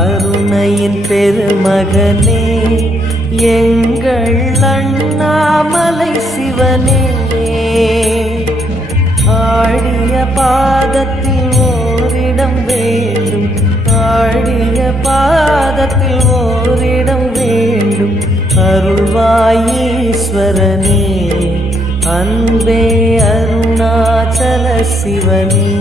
அருணையின் பெருமகனே எங்கள் அண்ணாமலை சிவனே, ஆடிய பாதத்தில் ஓரிடம் வேண்டும், ஆடிய பாதத்தில் ஓரிடம் வேண்டும். அருள்வாயீஸ்வரனே, அன்பே அருணாச்சல சிவனே.